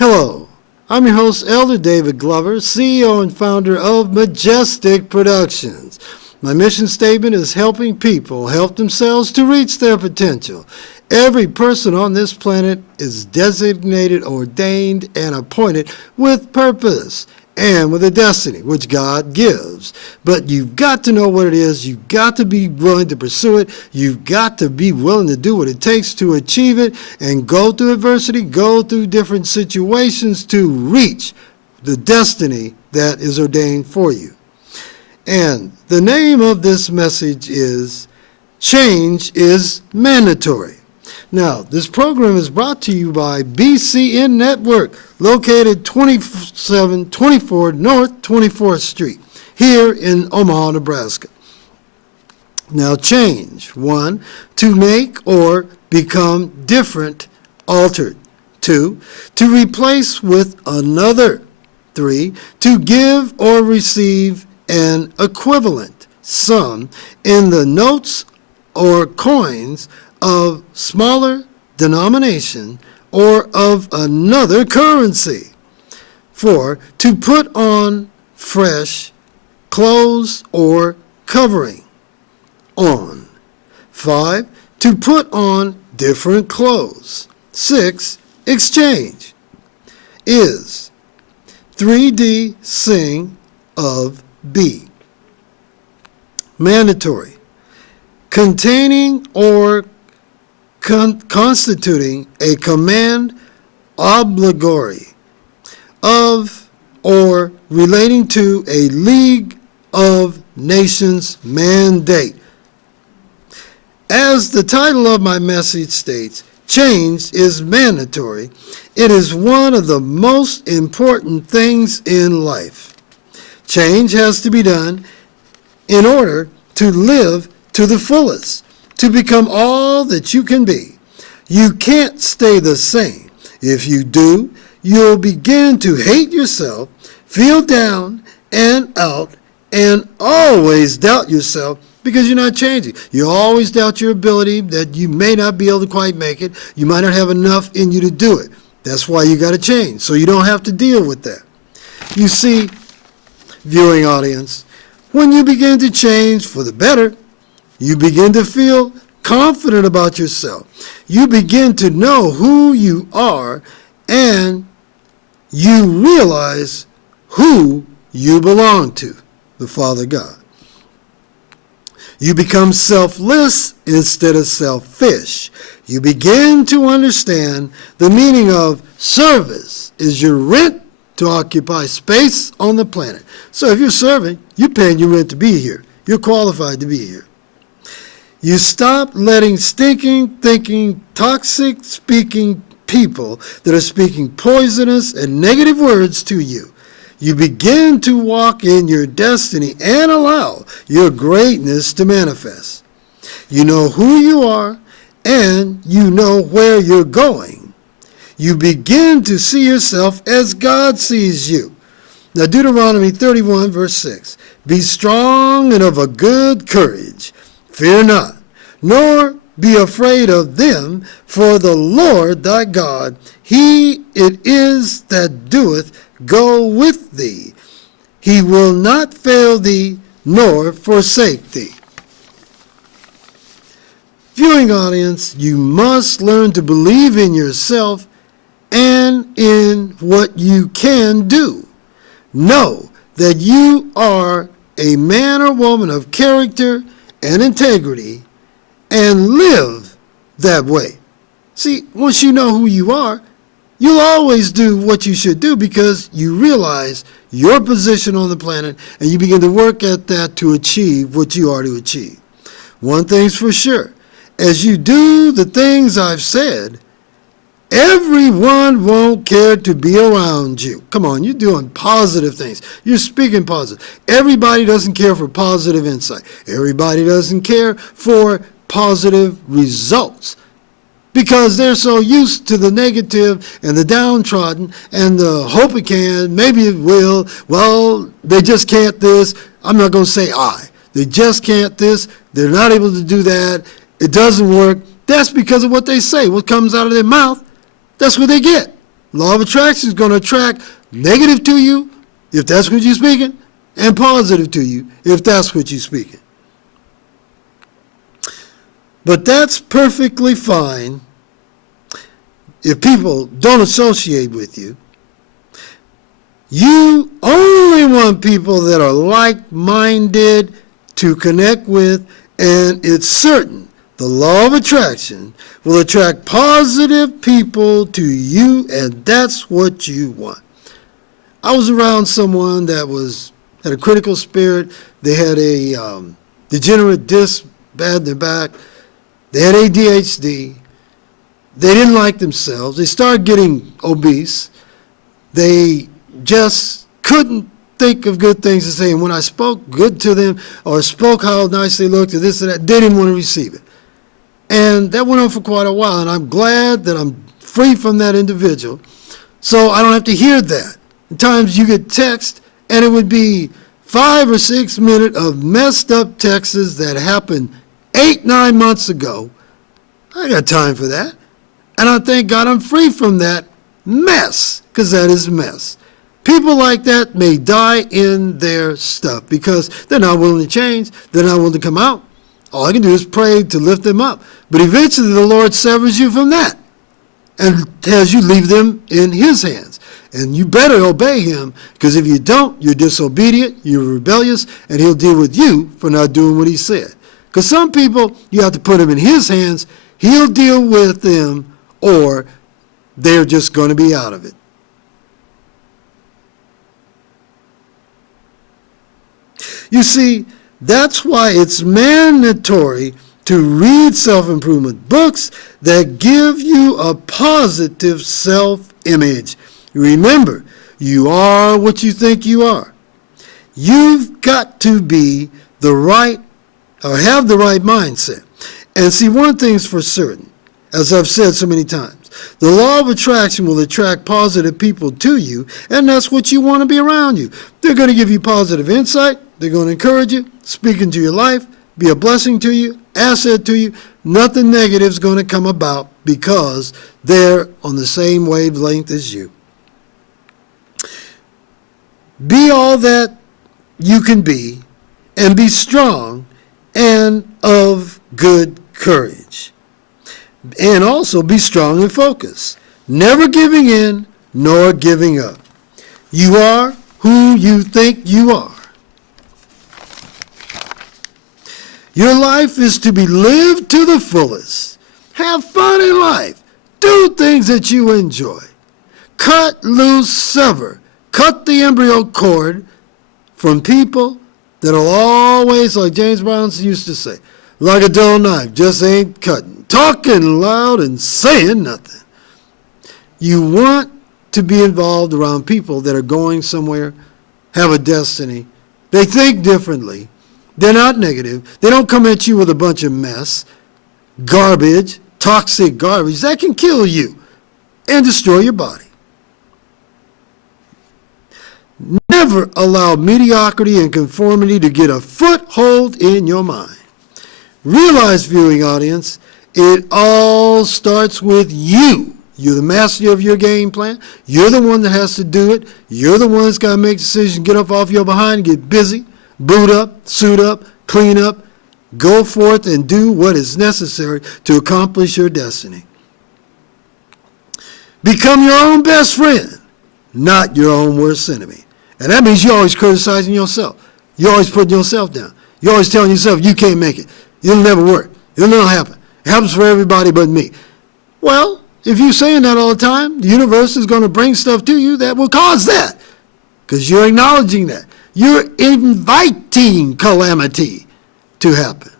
Hello, I'm your host, Elder David Glover, CEO and founder of Majestic Productions. My mission statement is helping people help themselves to reach their potential. Every person on this planet is designated, ordained, and appointed with purpose and with a destiny, which God gives. But you've got to know what it is. You've got to be willing to pursue it. You've got to be willing to do what it takes to achieve it and go through adversity, go through different situations to reach the destiny that is ordained for you. And the name of this message is Change is Mandatory. Now, this program is brought to you by BCN Network, located 2724 North 24th Street, here in Omaha, Nebraska. Now, change. 1, to make or become different, altered. 2, to replace with another. 3, to give or receive an equivalent sum in the notes or coins of smaller denomination or of another currency. 4, to put on fresh clothes or covering on. 5, to put on different clothes. 6, exchange is 3D sing of B. Mandatory, containing or constituting a command obligatory of or relating to a League of Nations mandate. As the title of my message states, change is mandatory. It is one of the most important things in life. Change has to be done in order to live to the fullest, to become all that you can be. You can't stay the same. If you do, you'll begin to hate yourself, feel down and out, and always doubt yourself because you're not changing. You always doubt your ability, that you may not be able to quite make it. You might not have enough in you to do it. That's why you got to change, so you don't have to deal with that. You see, viewing audience, when you begin to change for the better, you begin to feel confident about yourself. You begin to know who you are, and you realize who you belong to, the Father God. You become selfless instead of selfish. You begin to understand the meaning of service is your rent to occupy space on the planet. So if you're serving, you're paying your rent to be here. You're qualified to be here. You stop letting stinking, thinking, toxic speaking people that are speaking poisonous and negative words to you. You begin to walk in your destiny and allow your greatness to manifest. You know who you are and you know where you're going. You begin to see yourself as God sees you. Now, Deuteronomy 31, verse 6. Be strong and of a good courage. Fear not, nor be afraid of them, for the Lord thy God, he it is that doeth go with thee. He will not fail thee, nor forsake thee. Viewing audience, you must learn to believe in yourself and in what you can do. Know that you are a man or woman of character and integrity, and live that way. See, once you know who you are, you'll always do what you should do because you realize your position on the planet and you begin to work at that to achieve what you are to achieve. One thing's for sure, as you do the things I've said, everyone won't care to be around you. Come on, you're doing positive things. You're speaking positive. Everybody doesn't care for positive insight. Everybody doesn't care for positive results because they're so used to the negative and the downtrodden and the hope it can, maybe it will, well, they just can't this. I'm not going to say I. They just can't this. They're not able to do that. It doesn't work. That's because of what they say. What comes out of their mouth, that's what they get. Law of attraction is going to attract negative to you, if that's what you're speaking, and positive to you, if that's what you're speaking. But that's perfectly fine if people don't associate with you. You only want people that are like-minded to connect with, and it's certain the law of attraction will attract positive people to you, and that's what you want. I was around someone that had a critical spirit. They had a degenerate disc bad in their back. They had ADHD. They didn't like themselves. They started getting obese. They just couldn't think of good things to say. And when I spoke good to them or spoke how nice they looked or this and that, they didn't want to receive it. And that went on for quite a while. And I'm glad that I'm free from that individual, so I don't have to hear that. At times you get text, and it would be 5 or 6 minutes of messed up texts that happened 8-9 months ago. I got time for that. And I thank God I'm free from that mess, because that is mess. People like that may die in their stuff because they're not willing to change. They're not willing to come out. All I can do is pray to lift them up. But eventually the Lord severs you from that and has you leave them in his hands. And you better obey him, because if you don't, you're disobedient, you're rebellious, and he'll deal with you for not doing what he said. Because some people, you have to put them in his hands. He'll deal with them, or they're just going to be out of it. You see, that's why it's mandatory to read self-improvement books that give you a positive self-image. Remember, you are what you think you are. You've got to be the right, or have the right mindset. And see, one thing's for certain, as I've said so many times, the law of attraction will attract positive people to you, and that's what you want to be around you. They're going to give you positive insight. They're going to encourage you, speak into your life, be a blessing to you, asset to you. Nothing negative is going to come about because they're on the same wavelength as you. Be all that you can be, and be strong and of good courage. And also be strong and focused, never giving in nor giving up. You are who you think you are. Your life is to be lived to the fullest. Have fun in life. Do things that you enjoy. Cut loose, sever. Cut the embryo cord from people that'll always, like James Brown used to say, like a dull knife, just ain't cutting. Talking loud and saying nothing. You want to be involved around people that are going somewhere, have a destiny. They think differently. They're not negative. They don't come at you with a bunch of mess, garbage, toxic garbage. That can kill you and destroy your body. Never allow mediocrity and conformity to get a foothold in your mind. Realize, viewing audience, it all starts with you. You're the master of your game plan. You're the one that has to do it. You're the one that's got to make decisions, get up off your behind, get busy, boot up, suit up, clean up, go forth and do what is necessary to accomplish your destiny. Become your own best friend, not your own worst enemy. And that means you're always criticizing yourself. You're always putting yourself down. You're always telling yourself you can't make it. It'll never work. It'll never happen. It happens for everybody but me. Well, if you're saying that all the time, the universe is going to bring stuff to you that will cause that, because you're acknowledging that. You're inviting calamity to happen.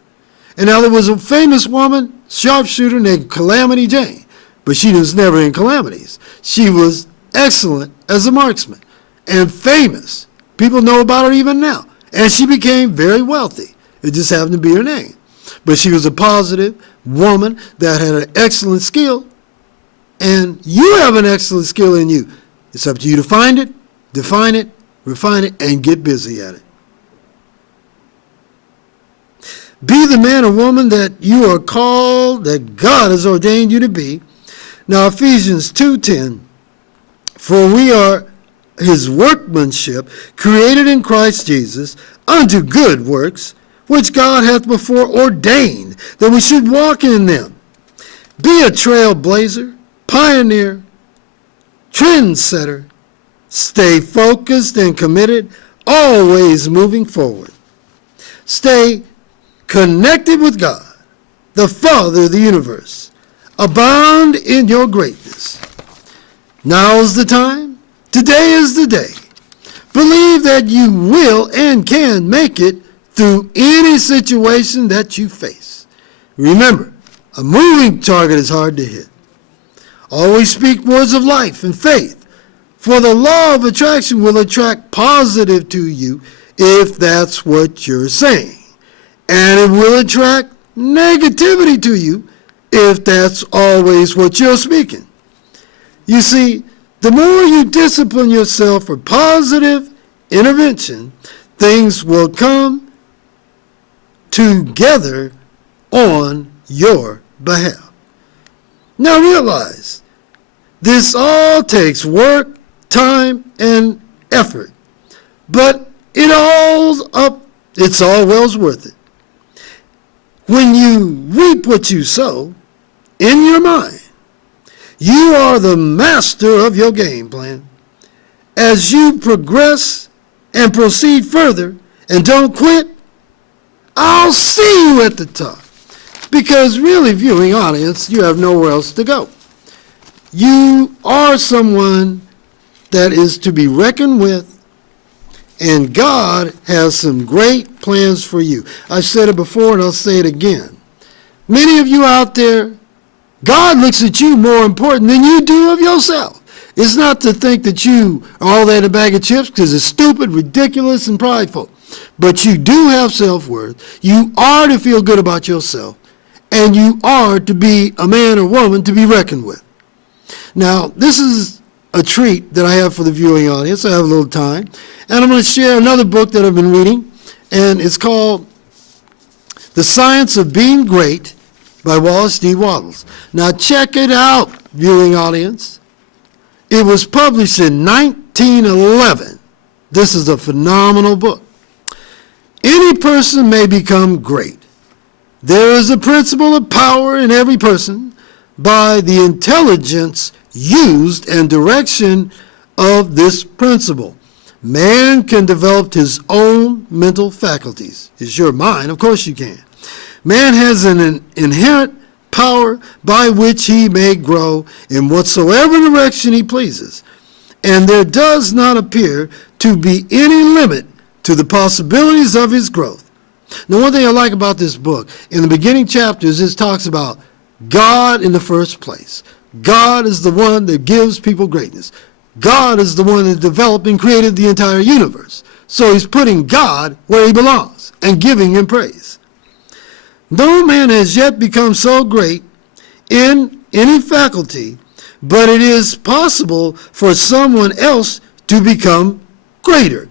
And now there was a famous woman, sharpshooter named Calamity Jane, but she was never in calamities. She was excellent as a marksman and famous. People know about her even now. And she became very wealthy. It just happened to be her name. But she was a positive woman that had an excellent skill. And you have an excellent skill in you. It's up to you to find it, define it, refine it, and get busy at it. Be the man or woman that you are called, that God has ordained you to be. Now, Ephesians 2:10 For we are his workmanship, created in Christ Jesus, unto good works, which God hath before ordained that we should walk in them. Be a trailblazer, pioneer, trendsetter. Stay focused and committed, always moving forward. Stay connected with God, the Father of the universe. Abound in your greatness. Now's the time. Today is the day. Believe that you will and can make it through any situation that you face. Remember, a moving target is hard to hit. Always speak words of life and faith, for the law of attraction will attract positive to you if that's what you're saying. And it will attract negativity to you if that's always what you're speaking. You see, the more you discipline yourself for positive intervention, things will come together on your behalf. Now realize, this all takes work, time, and effort, but it's all well worth it. When you reap what you sow in your mind, you are the master of your game plan. As you progress and proceed further and don't quit, I'll see you at the top. Because really, viewing audience, you have nowhere else to go. You are someone that is to be reckoned with, and God has some great plans for you. I've said it before and I'll say it again. Many of you out there, God looks at you more important than you do of yourself. It's not to think that you are all that in a bag of chips, because it's stupid, ridiculous, and prideful. But you do have self-worth. You are to feel good about yourself. And you are to be a man or woman to be reckoned with. Now, this is a treat that I have for the viewing audience. I have a little time. And I'm going to share another book that I've been reading. And it's called The Science of Being Great by Wallace D. Wattles. Now check it out, viewing audience. It was published in 1911. This is a phenomenal book. Any person may become great. There is a principle of power in every person by the intelligence used and direction of this principle. Man can develop his own mental faculties. It's your mind, of course you can. Man has an inherent power by which he may grow in whatsoever direction he pleases, and there does not appear to be any limit to the possibilities of his growth. Now, one thing I like about this book, in the beginning chapters, it talks about God in the first place. God is the one that gives people greatness. God is the one that developed and created the entire universe. So he's putting God where he belongs and giving him praise. No man has yet become so great in any faculty, but it is possible for someone else to become greater.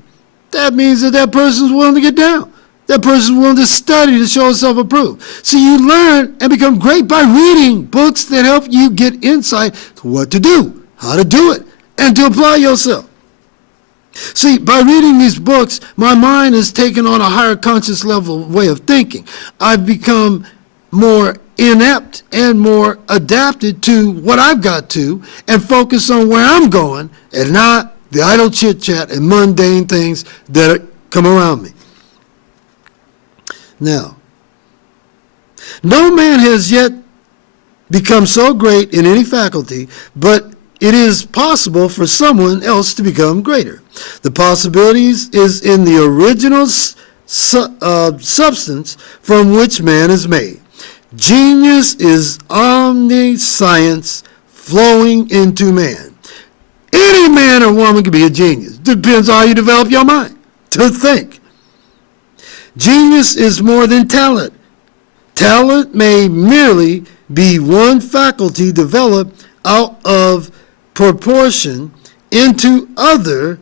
That means that that person's willing to get down. That person's willing to study to show himself approved. So you learn and become great by reading books that help you get insight to what to do, how to do it, and to apply yourself. See, by reading these books, my mind has taken on a higher conscious level way of thinking. I've become more inept and more adapted to what I've got to and focus on where I'm going and not the idle chit-chat and mundane things that come around me. Now, no man has yet become so great in any faculty, but it is possible for someone else to become greater. The possibilities is in the original substance from which man is made. Genius is omniscience flowing into man. Any man or woman can be a genius. Depends on how you develop your mind to think. Genius is more than talent. Talent may merely be one faculty developed out of proportion into other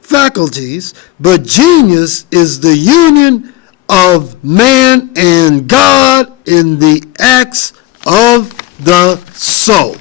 faculties, but genius is the union of man and God in the acts of the soul.